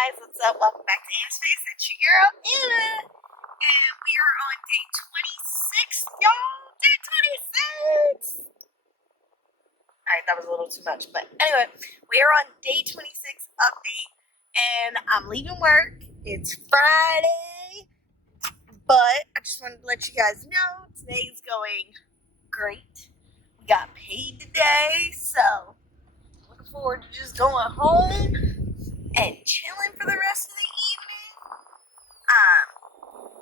guys, what's up? Welcome back to Space. It's your girl, Anna. And we are on day 26, y'all. Day 26! Alright, that was a little too much. But anyway, we are on day 26 update. And I'm leaving work. It's Friday. But I just wanted to let you guys know today's going great. We got paid today. So, looking forward to just going home and chilling for the rest of the evening.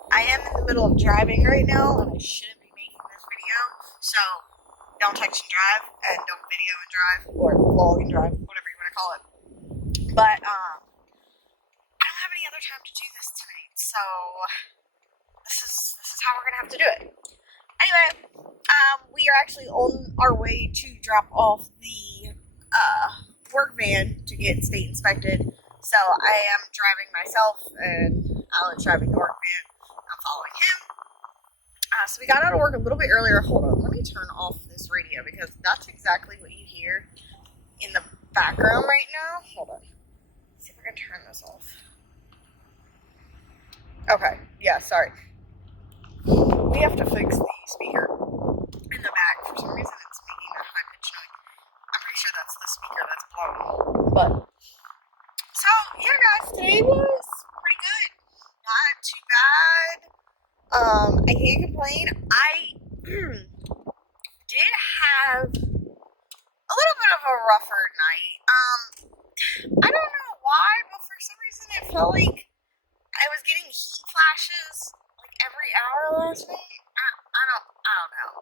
I am in the middle of driving right now, and I shouldn't be making this video, so don't text and drive, and don't video and drive, or vlog and drive, whatever you want to call it. But, I don't have any other time to do this tonight, so this is how we're gonna have to do it. Anyway, we are actually on our way to drop off the, work van to get state inspected. So I am driving myself, and Alan's driving the work van. I'm following him. So we got out of work a little bit earlier. Hold on, let me turn off this radio because that's exactly what you hear in the background right now. Hold on. Let's see if I can turn this off. Okay, yeah, sorry. We have to fix the speaker in the back. For some reason, it's making a high-pitched noise. I'm pretty sure that's the speaker that's blowing. But, so, yeah, guys, today was pretty good. Not too bad. I can't complain. I did have a little bit of a rougher night. I don't know why, but for some reason it felt like I was getting heat flashes like every hour last night. I don't know.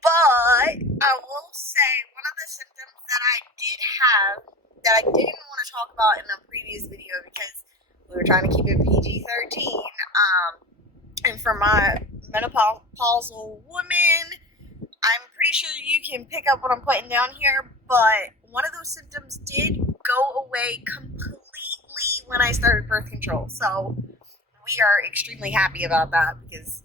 But I will say one of the symptoms that I did have that I didn't want to talk about in the previous video because we were trying to keep it PG-13. And for my menopausal woman, I'm pretty sure you can pick up what I'm putting down here, but one of those symptoms did go away completely when I started birth control. So we are extremely happy about that because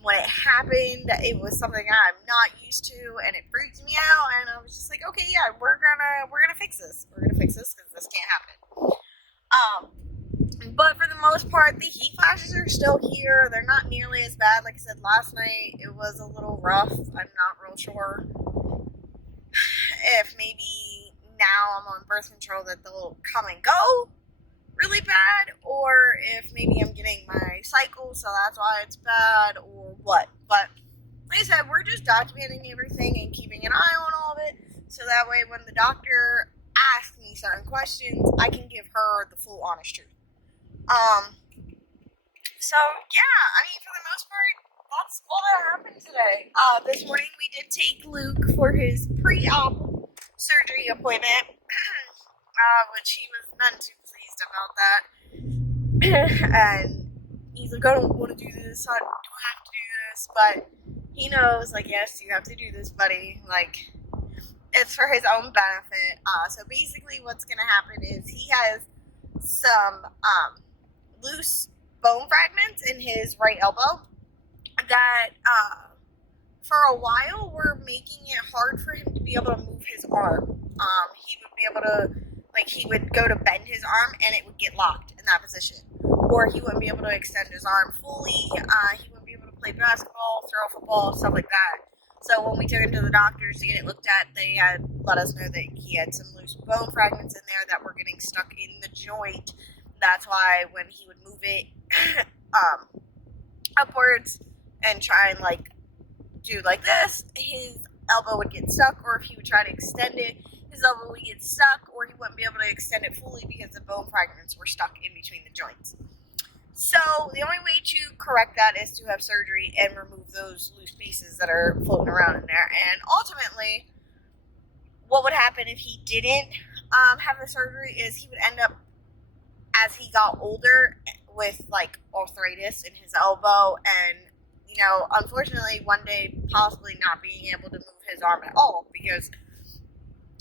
when it happened, it was something I'm not used to, and it freaked me out. And I was just like, okay, yeah, we're gonna fix this. We're gonna fix this because this can't happen. But for the most part, the heat flashes are still here. They're not nearly as bad. Like I said last night, it was a little rough. I'm not real sure if maybe now I'm on birth control that they'll come and go really bad, or if maybe I'm getting my cycle, so that's why it's bad, or what. But like I said, we're just documenting everything and keeping an eye on all of it, so that way when the doctor asks me certain questions, I can give her the full honest truth. So yeah, I mean, for the most part, that's all that happened today. This morning we did take Luke for his pre-op surgery appointment, which he was none too pleased about that. And he's like, I don't want to do this, I don't have to do this, but he knows, like, yes, you have to do this, buddy, like, it's for his own benefit. So basically what's going to happen is he has some, loose bone fragments in his right elbow that, for a while were making it hard for him to be able to move his arm. He would be able to, like, he would go to bend his arm and it would get locked in that position. Or he wouldn't be able to extend his arm fully. He wouldn't be able to play basketball, throw a football, stuff like that. So when we took him to the doctors to get it looked at, they had let us know that he had some loose bone fragments in there that were getting stuck in the joint. That's why when he would move it upwards and try and, like, do like this, his elbow would get stuck, or if he would try to extend it, his elbow would get stuck, or he wouldn't be able to extend it fully because the bone fragments were stuck in between the joints. So the only way to correct that is to have surgery and remove those loose pieces that are floating around in there. And ultimately, what would happen if he didn't have the surgery is he would end up, as he got older, with, like, arthritis in his elbow, and, you know, unfortunately one day possibly not being able to move his arm at all because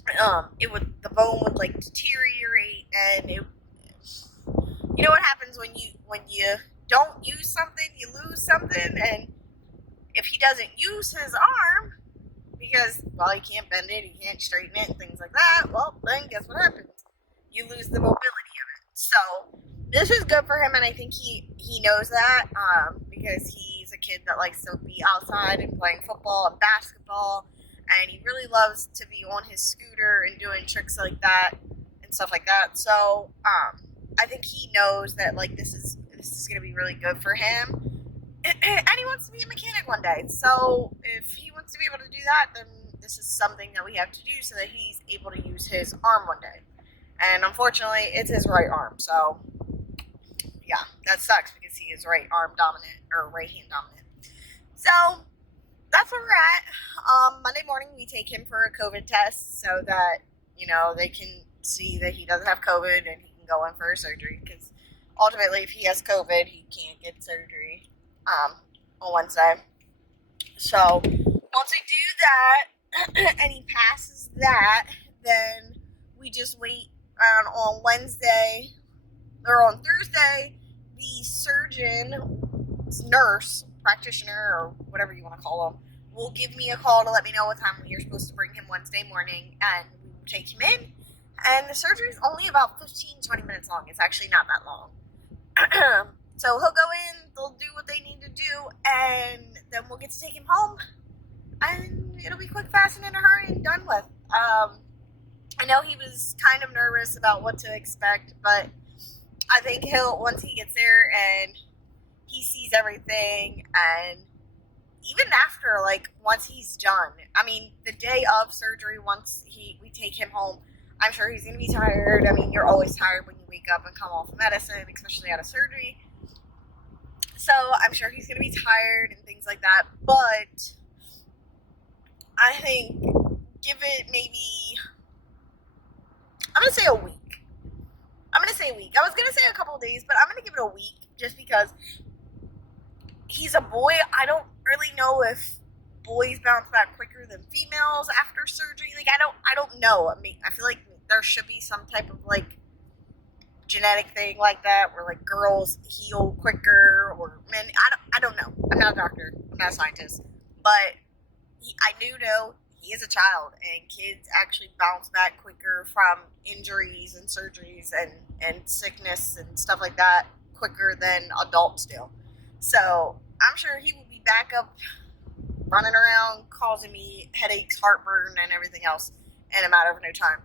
the bone would, like, deteriorate, and it, you know what happens when you don't use something, you lose something. And if he doesn't use his arm because, well, he can't bend it, he can't straighten it, and things like that, well, then guess what happens? You lose the mobility of it. So this is good for him, and I think he knows that because he's a kid that likes to be outside and playing football and basketball, and he really loves to be on his scooter and doing tricks like that and stuff like that. So I think he knows that like this is going to be really good for him, and he wants to be a mechanic one day. So if he wants to be able to do that, then this is something that we have to do so that he's able to use his arm one day. And unfortunately, it's his right arm. So yeah, that sucks because he is right arm dominant or right hand dominant. So that's where we're at. Monday morning, we take him for a COVID test so that, you know, they can see that he doesn't have COVID and he can go in for a surgery. Because ultimately, if he has COVID, he can't get surgery on Wednesday. So once we do that and he passes that, then we just wait on Wednesday or on Thursday. The surgeon, nurse, practitioner, or whatever you want to call them, will give me a call to let me know what time we are supposed to bring him Wednesday morning, and we will take him in. And the surgery is only about 15-20 minutes long. It's actually not that long. So he'll go in, they'll do what they need to do, and then we'll get to take him home. And it'll be quick, fast, and in a hurry, and done with. I know he was kind of nervous about what to expect, but I think once he gets there and he sees everything, and even after, like, once he's done, I mean, the day of surgery, once we take him home, I'm sure he's going to be tired. I mean, you're always tired when you wake up and come off of medicine, especially out of surgery. So I'm sure he's going to be tired and things like that, but I think give it maybe, I'm going to say a week. I was going to say a couple of days, but I'm going to give it a week just because he's a boy. I don't really know if boys bounce back quicker than females after surgery. Like, I don't know. I mean, I feel like there should be some type of, like, genetic thing like that where, like, girls heal quicker or men. I don't know. I'm not a doctor. I'm not a scientist. But I do know he is a child, and kids actually bounce back quicker from injuries and surgeries and sickness and stuff like that quicker than adults do. So I'm sure he will be back up running around causing me headaches, heartburn, and everything else in a matter of no time.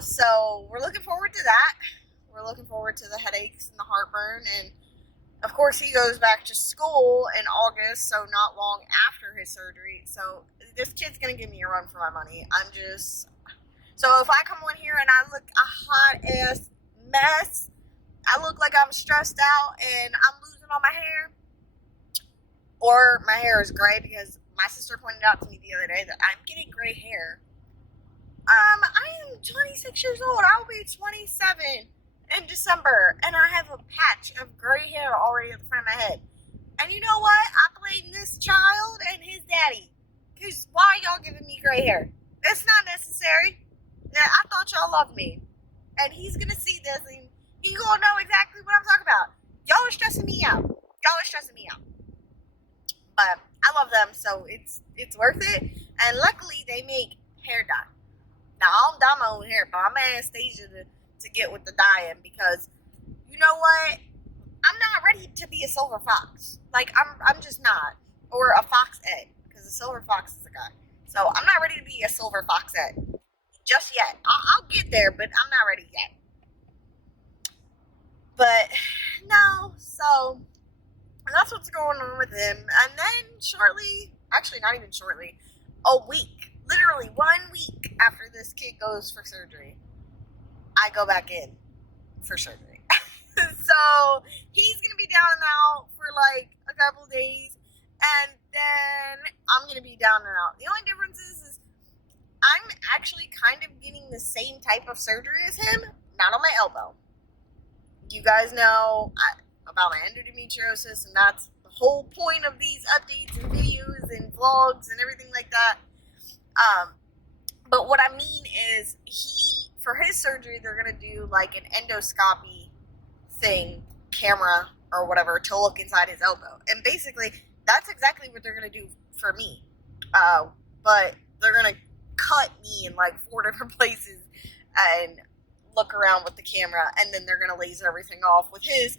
So we're looking forward to that. We're looking forward to the headaches and the heartburn, and of course he goes back to school in August, so not long after his surgery. So this kid's gonna give me a run for my money. So if I come on here and I look a hot ass mess, I look like I'm stressed out and I'm losing all my hair, or my hair is gray, because my sister pointed out to me the other day that I'm getting gray hair. I am 26 years old. I will be 27 in December, and I have a patch of gray hair already at the front of my head. And you know what? I blame this child and his daddy. Because why y'all giving me gray hair? It's not necessary. I thought y'all loved me. And he's going to see this, and he's going to know exactly what I'm talking about. Y'all are stressing me out. But I love them, so it's worth it. And luckily, they make hair dye. Now, I don't dye my own hair, but I'm going to ask Stasia to get with the dyeing, because you know what? I'm not ready to be a silver fox. Like, I'm just not. Or a fox egg, because a silver fox is a guy. So I'm not ready to be a silver fox egg just yet. I'll get there, but I'm not ready yet. But no, so that's what's going on with him. And then shortly, actually not even shortly, a week, literally 1 week after this kid goes for surgery, I go back in for surgery. So he's going to be down and out for like a couple days, and then I'm going to be down and out. The only difference is I'm actually kind of getting the same type of surgery as him, not on my elbow. You guys know about my endometriosis, and that's the whole point of these updates and videos and vlogs and everything like that. But what I mean is, for his surgery, they're going to do like an endoscopy thing, camera or whatever, to look inside his elbow. And basically, that's exactly what they're going to do for me. But they're going to cut me in like 4 different places and look around with the camera, and then they're going to laser everything off. With his,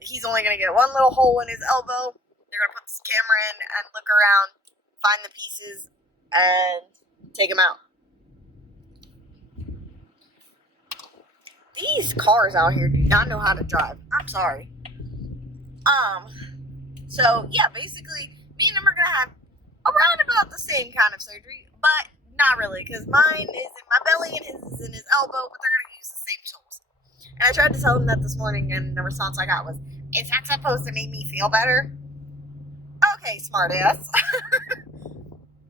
he's only going to get one little hole in his elbow. They're going to put this camera in and look around, find the pieces, and take them out. These cars out here do not know how to drive. I'm sorry. So yeah, basically, me and him are gonna have around about the same kind of surgery, but not really, because mine is in my belly and his is in his elbow, but they're gonna use the same tools. And I tried to tell him that this morning, and the response I got was, "Is that supposed to make me feel better?" Okay, smart ass.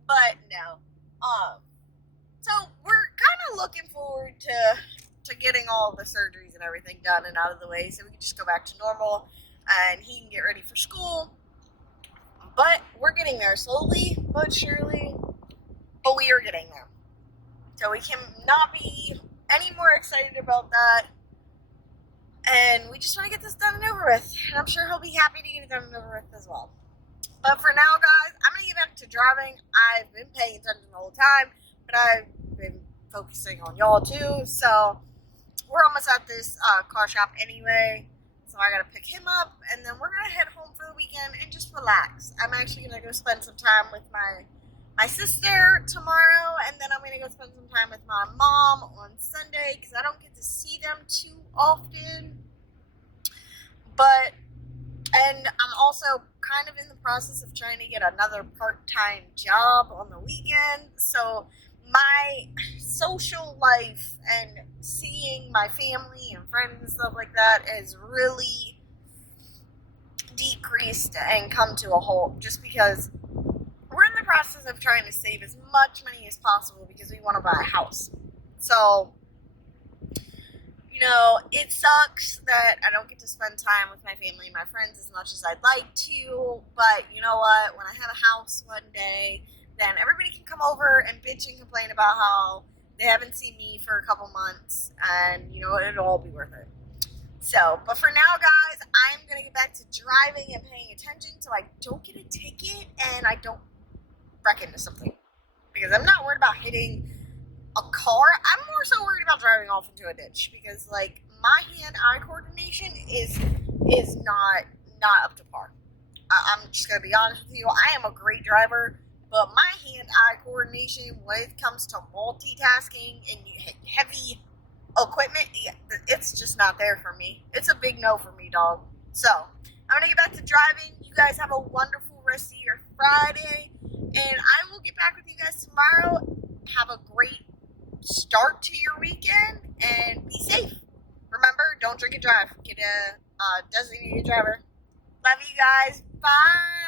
But no. So we're kind of looking forward to getting all the surgeries and everything done and out of the way, so we can just go back to normal and he can get ready for school. But we're getting there slowly but surely, but we are getting there. So we cannot be any more excited about that, and we just want to get this done and over with, and I'm sure he'll be happy to get it done and over with as well. But for now, guys, I'm going to get back to driving. I've been paying attention the whole time, but I've been focusing on y'all too, so we're almost at this car shop anyway, so I gotta pick him up, and then we're gonna head home for the weekend and just relax. I'm actually gonna go spend some time with my sister tomorrow, and then I'm gonna go spend some time with my mom on Sunday, because I don't get to see them too often. And I'm also kind of in the process of trying to get another part-time job on the weekend, so my social life and seeing my family and friends and stuff like that has really decreased and come to a halt, just because we're in the process of trying to save as much money as possible because we want to buy a house. So, you know, it sucks that I don't get to spend time with my family and my friends as much as I'd like to, but you know what, when I have a house one day, then everybody can come over and bitch and complain about how they haven't seen me for a couple months, and you know, it'll all be worth it. So, but for now, guys, I'm going to get back to driving and paying attention so I don't get a ticket and I don't wreck into something. Because I'm not worried about hitting a car. I'm more so worried about driving off into a ditch, because like my hand-eye coordination is not up to par. I'm just going to be honest with you. I am a great driver, but my hand-eye coordination when it comes to multitasking and heavy equipment, it's just not there for me. It's a big no for me, dog. So, I'm going to get back to driving. You guys have a wonderful rest of your Friday, and I will get back with you guys tomorrow. Have a great start to your weekend, and be safe. Remember, don't drink and drive. Get a designated driver. Love you guys. Bye.